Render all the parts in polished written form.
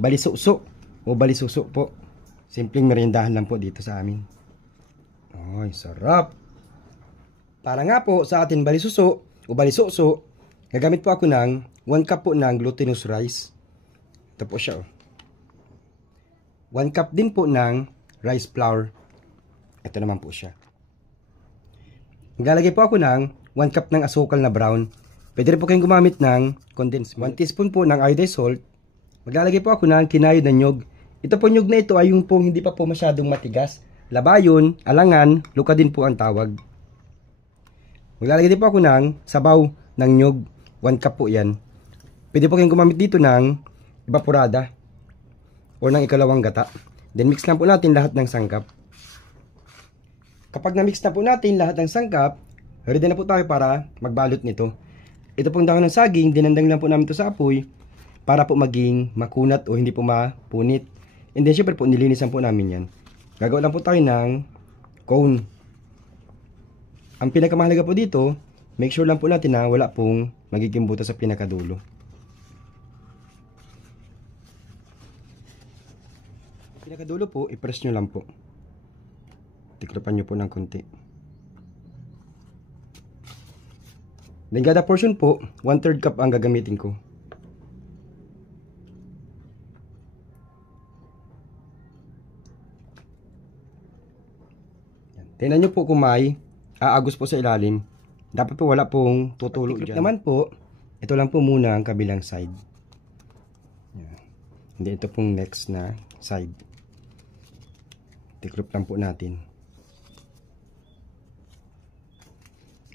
balisuso o balisuso po. Simpleng meriendahan lang po dito sa amin. Ay, sarap. Para nga po sa atin balisuso o balisuso, gagamit po ako ng 1 cup po ng glutinous rice. Ito po siya. 1 cup din po ng rice flour. Ito naman po siya. Maglalagay po ako ng 1 cup ng asukal na brown. Pwede rin po kayong gumamit ng condensed milk. 1 teaspoon po ng iodized salt. Maglalagay po ako ng kinayod na nyog. Ito po nyog na ito ay yung pong hindi pa po masyadong matigas. Labayon, alangan, luka din po ang tawag. Maglalagay din po ako ng sabaw ng nyog. 1 cup po yan. Pwede po kayong gumamit dito ng evaporada o ng ikalawang gata. Then mix lang po natin lahat ng sangkap. Kapag na-mix na po natin lahat ng sangkap, ready na po tayo para magbalot nito. Ito pong dahon ng saging, dinandang lang po namin ito sa apoy para po maging makunat o hindi po mapunit. And then syempre po, nilinisan po namin yan. Gagawa lang po tayo ng cone. Ang pinakamahalaga po dito, make sure lang po natin na wala pong magiging butas sa pinakadulo. Pinakadulo po, i-press nyo lang po. Tiklopan nyo po ng konti. Then kada portion po, 1/3 cup ang gagamitin ko. Tingnan nyo po kung may aagos po sa ilalim. Dapat po wala pong tutulo dyan. Naman po, ito lang po muna ang kabilang side. Hindi, ito pong next na side. Tiklop lang po natin.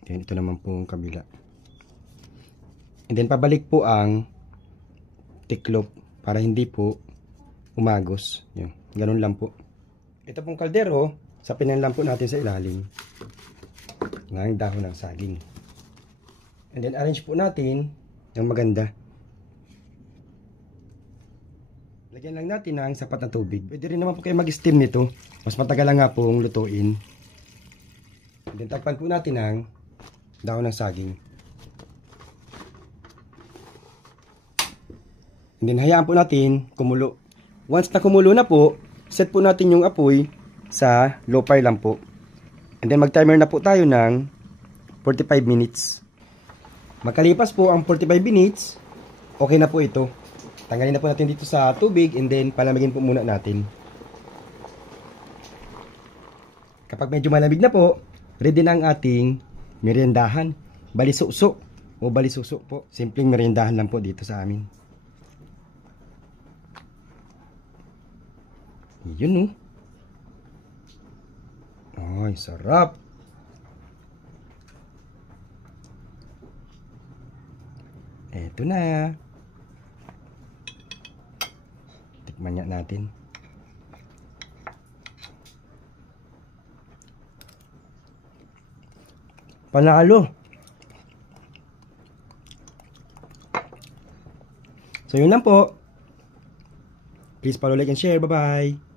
Then ito naman po ang kabila. And then pabalik po ang tiklop para hindi po umagos. Yun, ganun lang po. Ito pong kaldero, sapinan lang po natin sa ilalim ng dahon ng saging. And then arrange po natin ng maganda. Lagyan lang natin ng sapat na tubig. Pwede rin naman po kayo mag-steam nito. Mas matagal lang nga pong lutuin. And then takpan po natin ng dahon ng saging. And then hayaan po natin kumulo. Once na kumulo na po, set po natin yung apoy sa low fire lang po. And then mag-timer na po tayo ng 45 minutes. Makalipas po ang 45 minutes, okay na po ito. Tanggalin na po natin dito sa tubig and then palamigin po muna natin. Kapag medyo malamig na po, ready na ang ating meriendahan. Balisuso o balisuso po. Simpleng meriendahan lang po dito sa amin. Yun, oh. Ay, sarap. Eto na. Tikman nga natin. Panalo. So yun lang po. Please follow, like, and share. Bye-bye.